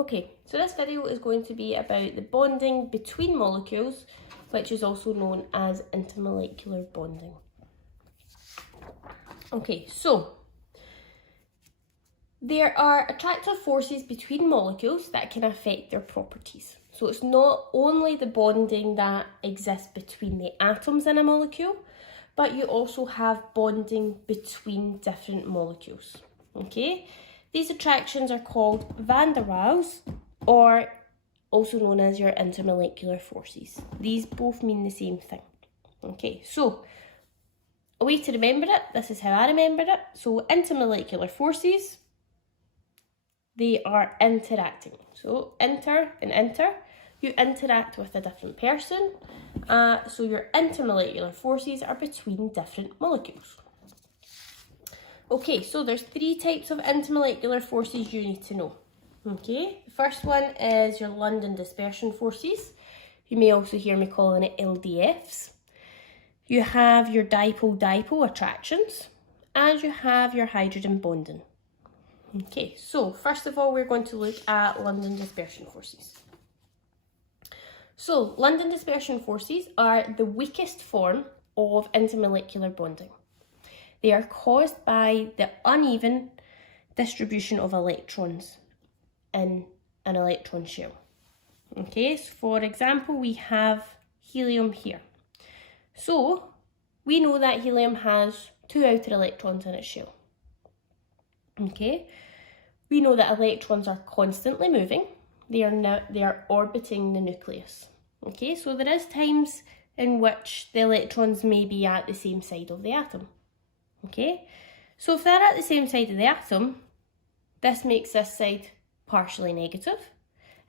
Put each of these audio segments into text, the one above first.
Okay, so this video is going to be about the bonding between molecules, which is also known as intermolecular bonding. Okay, so there are attractive forces between molecules that can affect their properties. So it's not only the bonding that exists between the atoms in a molecule, but you also have bonding between different molecules. Okay, these attractions are called van der Waals, or also known as your intermolecular forces. These both mean the same thing. Okay, so a way to remember it, this is how I remember it. So intermolecular forces, they are interacting. So inter and inter, you interact with a different person. So your intermolecular forces are between different molecules. Okay, so there's three types of intermolecular forces you need to know. Okay, the first one is your London dispersion forces. You may also hear me calling it LDFs. You have your dipole-dipole attractions, and you have your hydrogen bonding. Okay, so first of all, we're going to look at London dispersion forces. So London dispersion forces are the weakest form of intermolecular bonding. They are caused by the uneven distribution of electrons in an electron shell. Okay, so for example, we have helium here. So we know that helium has 2 outer electrons in its shell. Okay, we know that electrons are constantly moving. They are orbiting the nucleus. Okay, so there is times in which the electrons may be at the same side of the atom. Okay, so if they're at the same side of the atom, this makes this side partially negative,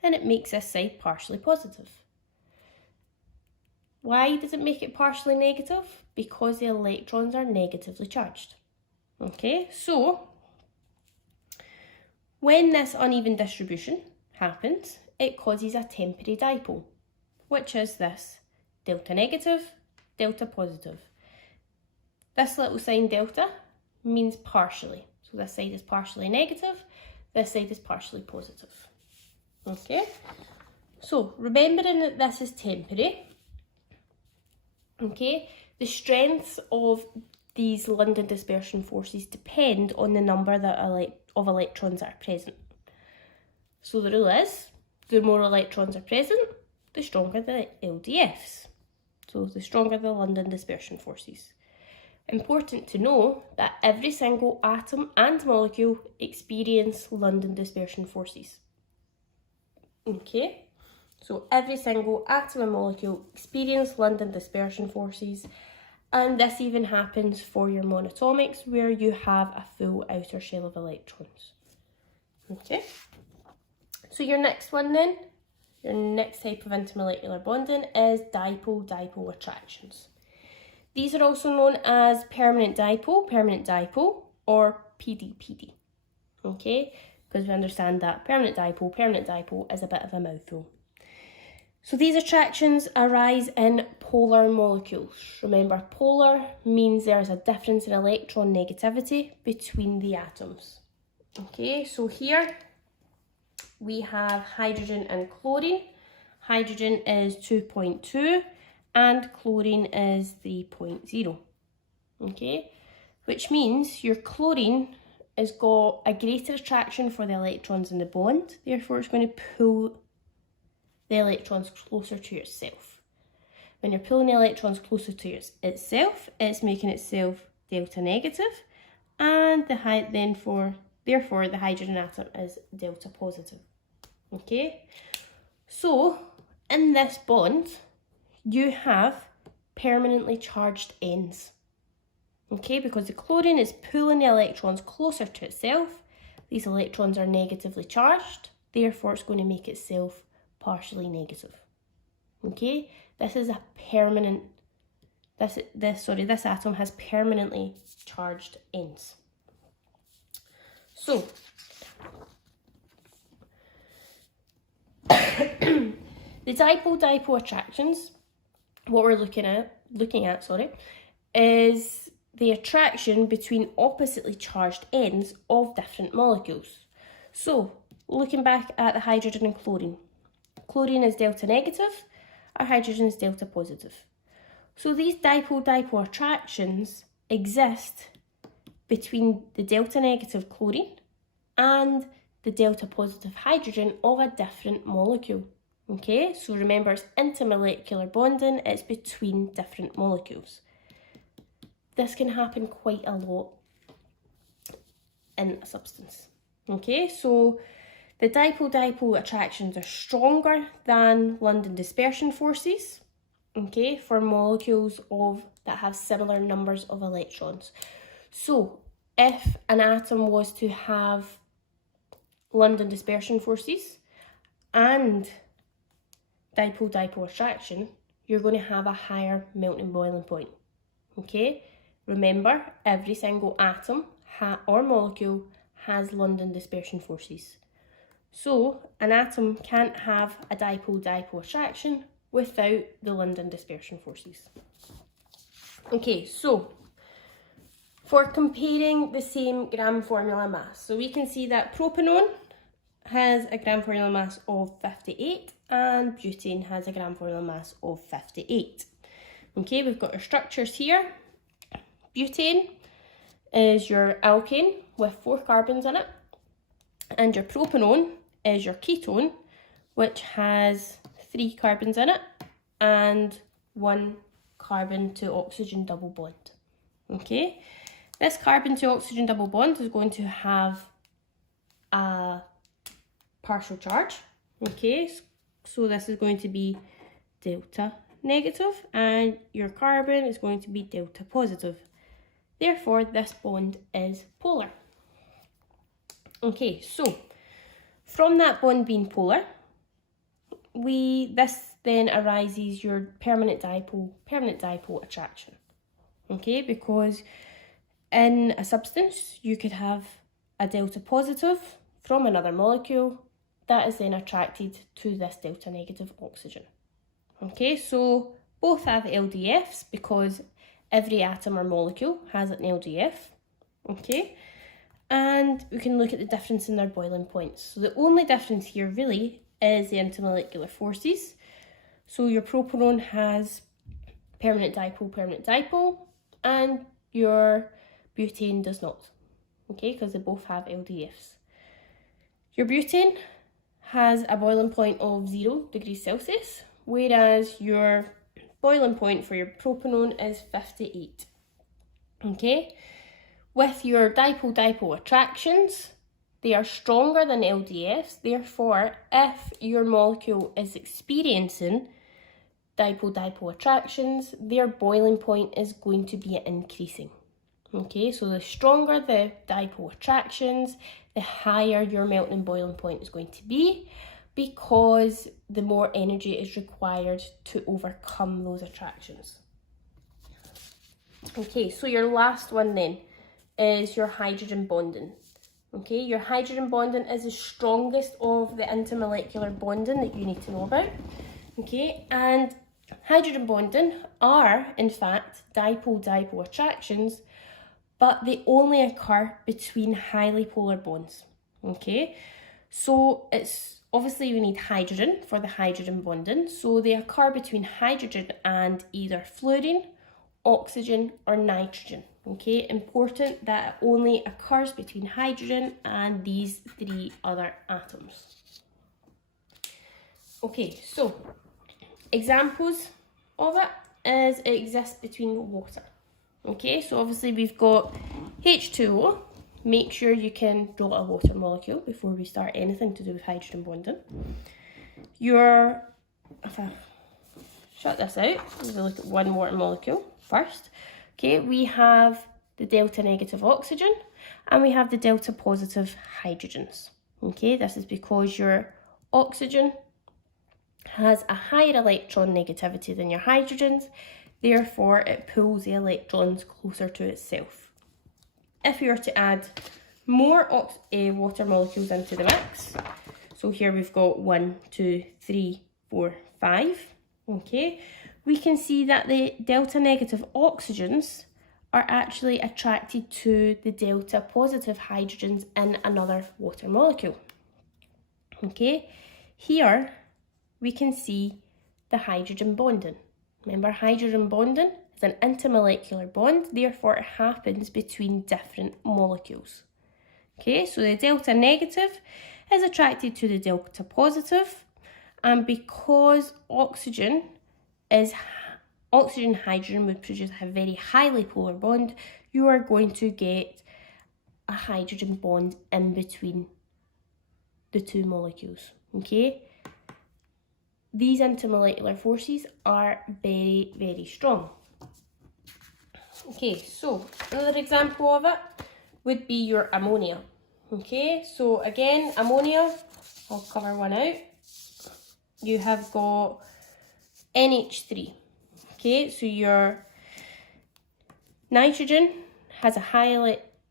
and it makes this side partially positive. Why does it make it partially negative? Because the electrons are negatively charged. Okay, so when this uneven distribution happens, it causes a temporary dipole, which is this delta negative, delta positive. This little sign delta means partially. So this side is partially negative, this side is partially positive. Okay, so remembering that this is temporary, okay, the strengths of these London dispersion forces depend on the number of electrons that are present. So the rule is, the more electrons are present, the stronger the LDFs. So the stronger the London dispersion forces. Important to know that every single atom and molecule experience London dispersion forces. Okay, so every single atom and molecule experience London dispersion forces, and this even happens for your monatomics, where you have a full outer shell of electrons. Okay, so your next one then, your next type of intermolecular bonding is dipole-dipole attractions. These are also known as permanent dipole, or PD-PD. Okay, because we understand that permanent dipole is a bit of a mouthful. So these attractions arise in polar molecules. Remember, polar means there's a difference in electron negativity between the atoms. Okay, so here we have hydrogen and chlorine. Hydrogen is 2.2 and chlorine is 3.0. Okay, which means your chlorine has got a greater attraction for the electrons in the bond, therefore it's going to pull the electrons closer to itself. When you're pulling the electrons closer to itself, it's making itself delta negative, and therefore the hydrogen atom is delta positive. Okay, so in this bond, you have permanently charged ends. Okay, because the chlorine is pulling the electrons closer to itself. These electrons are negatively charged, therefore it's going to make itself partially negative. Okay, this is a permanent, this atom has permanently charged ends. So the dipole-dipole attractions, what we're looking at, is the attraction between oppositely charged ends of different molecules. So looking back at the hydrogen and chlorine. Chlorine is delta negative, our hydrogen is delta positive. So these dipole-dipole attractions exist between the delta negative chlorine and the delta positive hydrogen of a different molecule. Okay, so remember it's intermolecular bonding, it's between different molecules. This can happen quite a lot in a substance. Okay, so the dipole-dipole attractions are stronger than London dispersion forces, okay, for molecules that have similar numbers of electrons. So if an atom was to have London dispersion forces and dipole-dipole attraction, you're going to have a higher melting boiling point. Okay, remember every single atom or molecule has London dispersion forces. So an atom can't have a dipole-dipole attraction without the London dispersion forces. Okay, so for comparing the same gram formula mass, so we can see that propanone has a gram formula mass of 58 and butane has a gram formula mass of 58. Okay, we've got our structures here. Butane is your alkane with 4 carbons in it, and your propanone is your ketone, which has 3 carbons in it and 1 carbon to oxygen double bond. Okay, this carbon to oxygen double bond is going to have a partial charge. Okay, so this is going to be delta negative and your carbon is going to be delta positive. Therefore, this bond is polar. Okay, so from that bond being polar, this then arises your permanent dipole attraction. Okay, because in a substance you could have a delta positive from another molecule that is then attracted to this delta negative oxygen. Okay, so both have LDFs because every atom or molecule has an LDF. Okay, and we can look at the difference in their boiling points. So the only difference here really is the intermolecular forces. So your propanone has permanent dipole, and your butane does not. Okay, because they both have LDFs. Your butane has a boiling point of 0 degrees Celsius, whereas your boiling point for your propanone is 58. Okay, with your dipole-dipole attractions, they are stronger than LDFs. Therefore, if your molecule is experiencing dipole-dipole attractions, their boiling point is going to be increasing. Okay, so the stronger the dipole attractions, the higher your melting boiling point is going to be, because the more energy is required to overcome those attractions. Okay, so your last one then is your hydrogen bonding. Okay, your hydrogen bonding is the strongest of the intermolecular bonding that you need to know about. Okay, and hydrogen bonding are in fact dipole-dipole attractions, but they only occur between highly polar bonds. Okay, so it's obviously we need hydrogen for the hydrogen bonding, so they occur between hydrogen and either fluorine, oxygen or nitrogen. Okay, important that it only occurs between hydrogen and these 3 other atoms. Okay, so examples of it is it exists between water. Okay, so obviously we've got H2O. Make sure you can draw a water molecule before we start anything to do with hydrogen bonding. If I shut this out, we'll look at one water molecule first. Okay, we have the delta negative oxygen and we have the delta positive hydrogens. Okay, this is because your oxygen has a higher electron negativity than your hydrogens, therefore it pulls the electrons closer to itself. If we were to add more water molecules into the mix, so here we've got 1, 2, 3, 4, 5, okay, we can see that the delta negative oxygens are actually attracted to the delta positive hydrogens in another water molecule. Okay, here we can see the hydrogen bonding. Remember, hydrogen bonding is an intermolecular bond, therefore it happens between different molecules. Okay, so the delta negative is attracted to the delta positive, and because oxygen hydrogen would produce a very highly polar bond, you are going to get a hydrogen bond in between the two molecules. Okay, these intermolecular forces are very, very strong. Okay, so another example of it would be your ammonia. Okay, so again, ammonia, I'll cover one out. You have got NH3. Okay, so your nitrogen has a high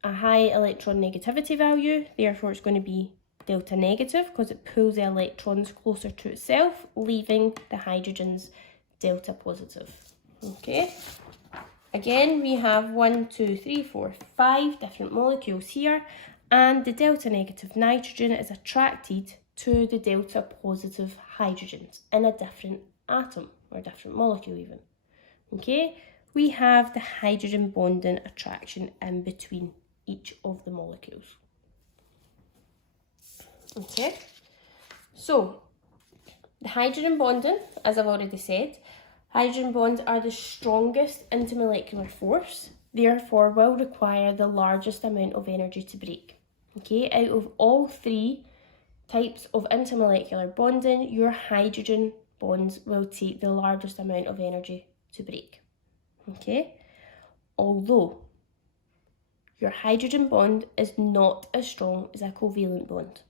electron negativity value, therefore it's going to be delta negative because it pulls the electrons closer to itself, leaving the hydrogens delta positive. Okay, again we have 1, 2, 3, 4, 5 different molecules here, and the delta negative nitrogen is attracted to the delta positive hydrogens in a different atom or different molecule even. Okay, we have the hydrogen bonding attraction in between each of the molecules. Okay, so the hydrogen bonding, as I've already said, hydrogen bonds are the strongest intermolecular force, therefore will require the largest amount of energy to break. Okay, out of all three types of intermolecular bonding, your hydrogen bonds will take the largest amount of energy to break. Okay, although your hydrogen bond is not as strong as a covalent bond.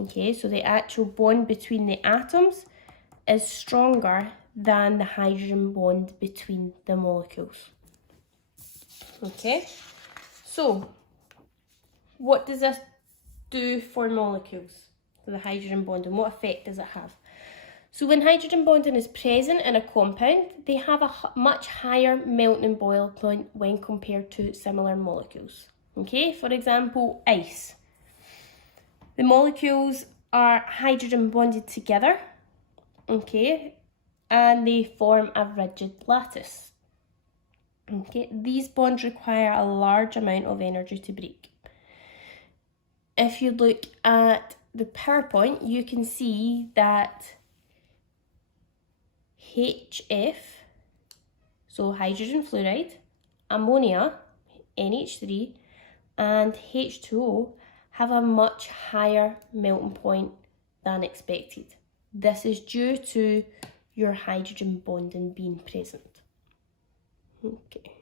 Okay, so the actual bond between the atoms is stronger than the hydrogen bond between the molecules. Okay, so what does this do for molecules, for the hydrogen bond, and what effect does it have? So when hydrogen bonding is present in a compound, they have a much higher melting and boiling point when compared to similar molecules. Okay, for example, ice. The molecules are hydrogen bonded together, okay, and they form a rigid lattice. Okay, these bonds require a large amount of energy to break. If you look at the PowerPoint, you can see that HF, so hydrogen fluoride, ammonia, NH3, and H2O have a much higher melting point than expected. This is due to your hydrogen bonding being present. Okay.